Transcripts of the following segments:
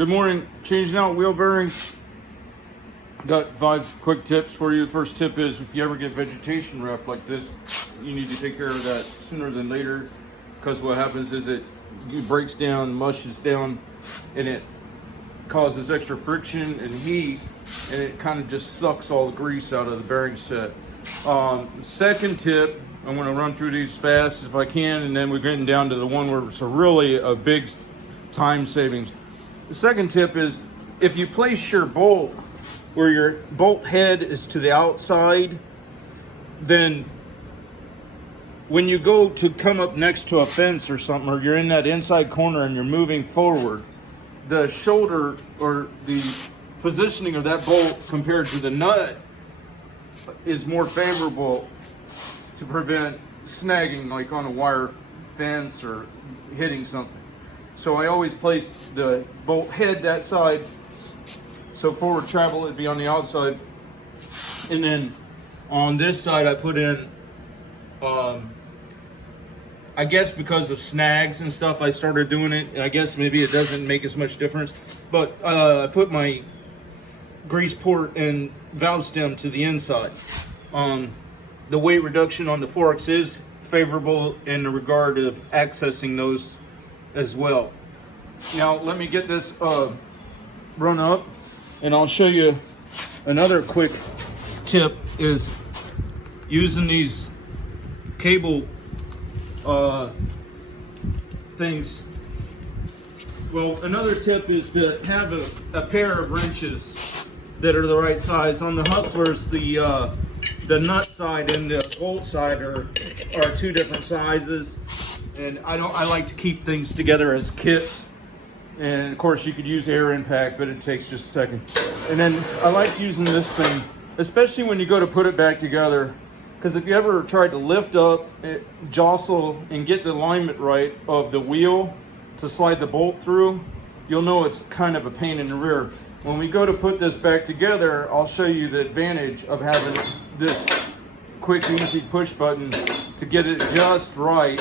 Good morning. Changing out wheel bearings. Got 5 quick tips for you. The first tip is if you ever get vegetation wrapped like this, you need to take care of that sooner than later, because what happens is it breaks down, mushes down, and it causes extra friction and heat, and it kind of just sucks all the grease out of the bearing set. Second tip, I'm going to run through these fast if I can, and then we're getting down to the one where it's really a big time savings. The second tip is if you place your bolt where your bolt head is to the outside, then when you go to come up next to a fence or something, or you're in that inside corner and you're moving forward, the shoulder or the positioning of that bolt compared to the nut is more favorable to prevent snagging, like on a wire fence or hitting something. So I always place the bolt head that side, so forward travel would be on the outside, and then on this side I put in, I guess because of snags and stuff, I started doing it. I guess maybe it doesn't make as much difference, but I put my grease port and valve stem to the inside. The weight reduction on the forks is favorable in the regard of accessing those as well. Now let me get this run up, and I'll show you another quick tip is using these cable things. Well, another tip is to have a pair of wrenches that are the right size. On the Hustlers, the nut side and the bolt side are 2 different sizes, and I like to keep things together as kits. And of course you could use air impact, but it takes just a second. And then I like using this thing, especially when you go to put it back together, because if you ever tried to lift up, jostle, and get the alignment right of the wheel to slide the bolt through, you'll know it's kind of a pain in the rear. When we go to put this back together, I'll show you the advantage of having this quick, easy push button to get it just right.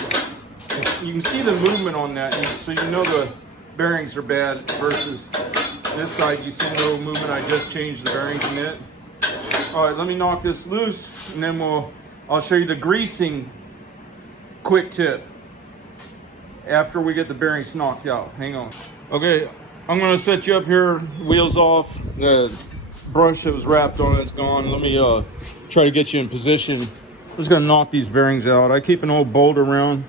You can see the movement on that, so you know the bearings are bad, versus this side, you see no movement. I just changed the bearings in it. All right, let me knock this loose, and then I'll show you the greasing quick tip after we get the bearings knocked out. Hang on. Okay, I'm gonna set you up here, wheels off. The brush that was wrapped on it's gone. Let me try to get you in position. I'm just gonna knock these bearings out. I keep an old bolt around,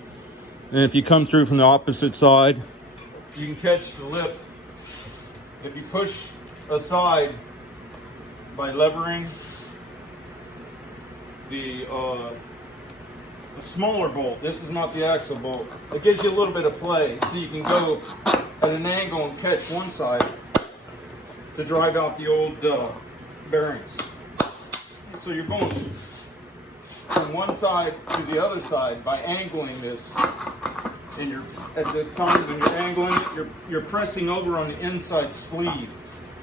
and if you come through from the opposite side, you can catch the lip. If you push aside by levering the smaller bolt, this is not the axle bolt, it gives you a little bit of play, so you can go at an angle and catch one side to drive out the old bearings. So you're going from one side to the other side by angling this. And at the time when you're angling it, you're pressing over on the inside sleeve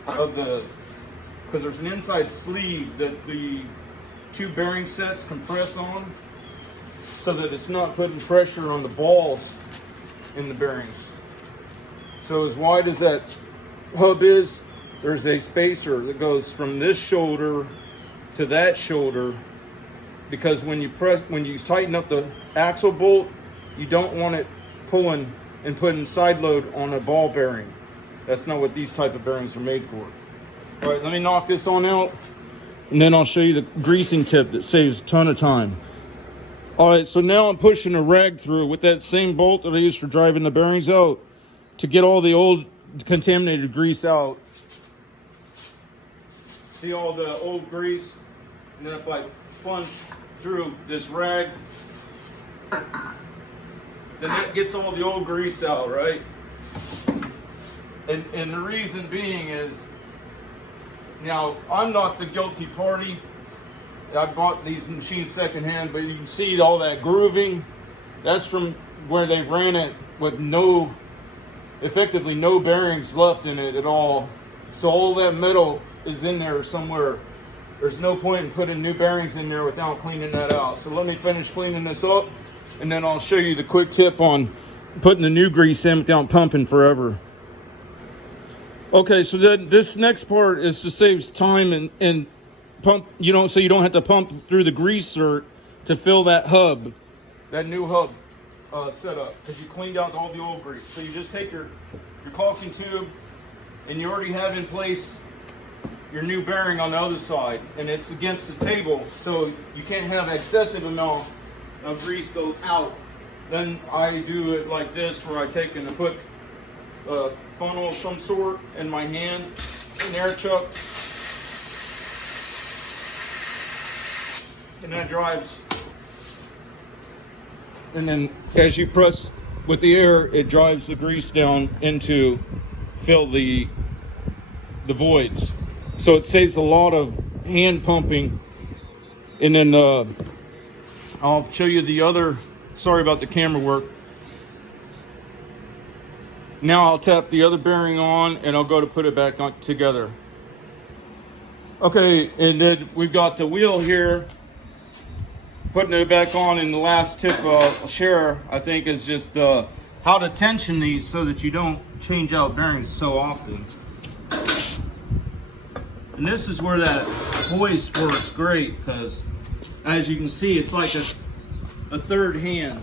of because there's an inside sleeve that the 2 bearing sets compress on, so that it's not putting pressure on the balls in the bearings. So as wide as that hub is, there's a spacer that goes from this shoulder to that shoulder, because when you tighten up the axle bolt, you don't want it pulling and putting side load on a ball bearing. That's not what these type of bearings are made for. All right, let me knock this on out, and then I'll show you the greasing tip that saves a ton of time. All right, so now I'm pushing a rag through with that same bolt that I used for driving the bearings out to get all the old contaminated grease out. See all the old grease? And then if I plunge through this rag, then that gets all the old grease out, right? And the reason being is, now I'm not the guilty party. I bought these machines secondhand, but you can see all that grooving. That's from where they ran it with effectively no bearings left in it at all. So all that metal is in there somewhere. There's no point in putting new bearings in there without cleaning that out. So let me finish cleaning this up, and then I'll show you the quick tip on putting the new grease in without pumping forever. Okay, so then this next part is to save time and pump, so you don't have to pump through the greaser to fill that hub, that new hub setup, because you cleaned out all the old grease. So you just take your caulking tube, and you already have in place your new bearing on the other side, and it's against the table, so you can't have excessive amount of grease go out. Then I do it like this, where I take and put a funnel of some sort in my hand, an air chuck, and that drives. And then as you press with the air, it drives the grease down into fill the voids. So it saves a lot of hand pumping. And then I'll show you the other, sorry about the camera work. Now I'll tap the other bearing on and I'll go to put it back on together. Okay, and then we've got the wheel here. Putting it back on, in the last tip I'll share, I think, is just how to tension these so that you don't change out bearings so often. And this is where that hoist works great, because as you can see, it's like a third hand.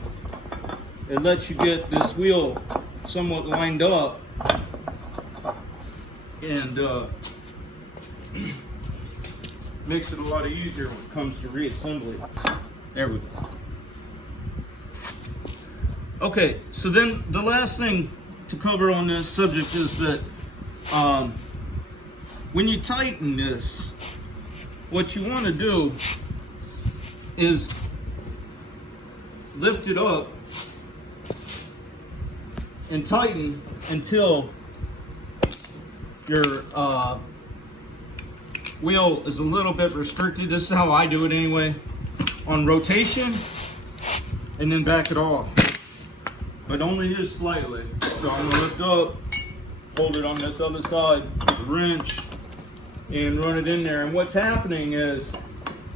It lets you get this wheel somewhat lined up, and makes it a lot easier when it comes to reassembly. There we go. Okay, so then the last thing to cover on this subject is that when you tighten this, what you want to do is lift it up and tighten until your wheel is a little bit restricted. This is how I do it anyway, on rotation, and then back it off, but only just slightly. So I'm gonna lift up, hold it on this other side with the wrench, and run it in there. And what's happening is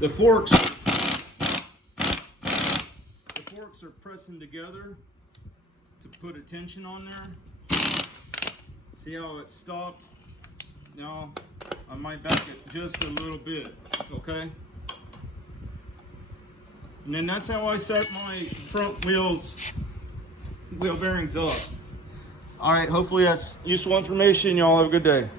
the forks are pressing together to put a tension on there. See how it stopped? Now I might back it just a little bit, okay? And then that's how I set my front wheel bearings up. All right, hopefully that's useful information. Y'all have a good day.